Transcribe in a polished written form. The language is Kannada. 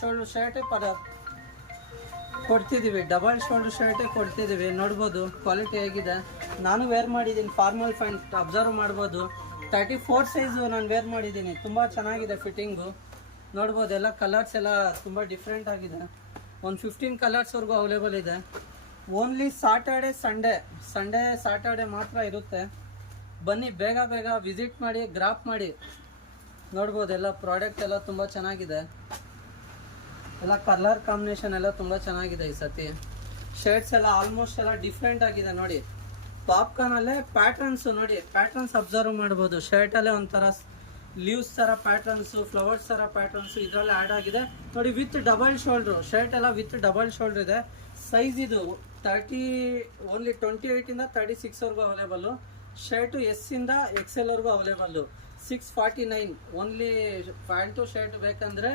ಶೋಲ್ಡರ್ ಶರ್ಟ್ ಕೊಡ್ತಿದ್ದೀವಿ, ಡಬಲ್ ಶೋಲ್ಡರ್ ಶರ್ಟೇ ಕೊಡ್ತಿದ್ದೀವಿ. ನೋಡ್ಬೋದು ಕ್ವಾಲಿಟಿ ಹೇಗಿದೆ. ನಾನು ವೇರ್ ಮಾಡಿದ್ದೀನಿ, ಫಾರ್ಮಲ್ ಪ್ಯಾಂಟ್ ಅಬ್ಸರ್ವ್ ಮಾಡ್ಬೋದು. 34 ಸೈಜು ನಾನು ವೇರ್ ಮಾಡಿದ್ದೀನಿ. ತುಂಬ ಚೆನ್ನಾಗಿದೆ ಫಿಟ್ಟಿಂಗು. ನೋಡ್ಬೋದು ಎಲ್ಲ ಕಲರ್ಸ್ ಎಲ್ಲ ತುಂಬ ಡಿಫ್ರೆಂಟ್ ಆಗಿದೆ. ಒಂದು 15 ಕಲರ್ಸ್ವರೆಗೂ ಅವೈಲೇಬಲ್ ಇದೆ. ಓನ್ಲಿ ಸ್ಯಾಟರ್ಡೆ ಮಾತ್ರ ಇರುತ್ತೆ. ಬನ್ನಿ ಬೇಗ ವಿಸಿಟ್ ಮಾಡಿ, ಗ್ರಾಪ್ ಮಾಡಿ. ನೋಡ್ಬೋದು ಎಲ್ಲ ಪ್ರಾಡಕ್ಟ್ ಎಲ್ಲ ತುಂಬ ಚೆನ್ನಾಗಿದೆ. ಎಲ್ಲ ಕಲರ್ ಕಾಂಬಿನೇಷನ್ ಎಲ್ಲ ತುಂಬ ಚೆನ್ನಾಗಿದೆ. ಈ ಸತಿ ಶರ್ಟ್ಸ್ ಎಲ್ಲ ಆಲ್ಮೋಸ್ಟ್ ಎಲ್ಲ ಡಿಫ್ರೆಂಟ್ ಆಗಿದೆ. ನೋಡಿ ಪಾಪ್ಕಾರ್ನಲ್ಲೇ ಪ್ಯಾಟರ್ನ್ಸು, ನೋಡಿ ಪ್ಯಾಟರ್ನ್ಸ್ ಅಬ್ಸರ್ವ್ ಮಾಡ್ಬೋದು. ಶರ್ಟಲ್ಲೇ ಒಂಥರ ಲೀವ್ಸ್ ಥರ ಪ್ಯಾಟರ್ನ್ಸು, ಫ್ಲವರ್ಸ್ ಥರ ಪ್ಯಾಟರ್ನ್ಸು ಇದರಲ್ಲಿ ಆ್ಯಡ್ ಆಗಿದೆ. ನೋಡಿ ವಿತ್ ಡಬಲ್ ಶೋಲ್ಡ್ರು, ಶರ್ಟ್ ಎಲ್ಲ ವಿತ್ ಡಬಲ್ ಶೋಲ್ಡ್ರ್ ಇದೆ. ಸೈಜ್ ಇದು 28ಇಂದ 36ವರೆಗೂ ಅವೈಲೇಬಲ್ಲು. ಶರ್ಟು ಎಸ್ಸಿಂದ XL ವರೆಗೂ ಅವೈಲೇಬಲ್ಲು. 649 ಓನ್ಲಿ. ಪ್ಯಾಂಟು ಶರ್ಟ್ ಬೇಕಂದರೆ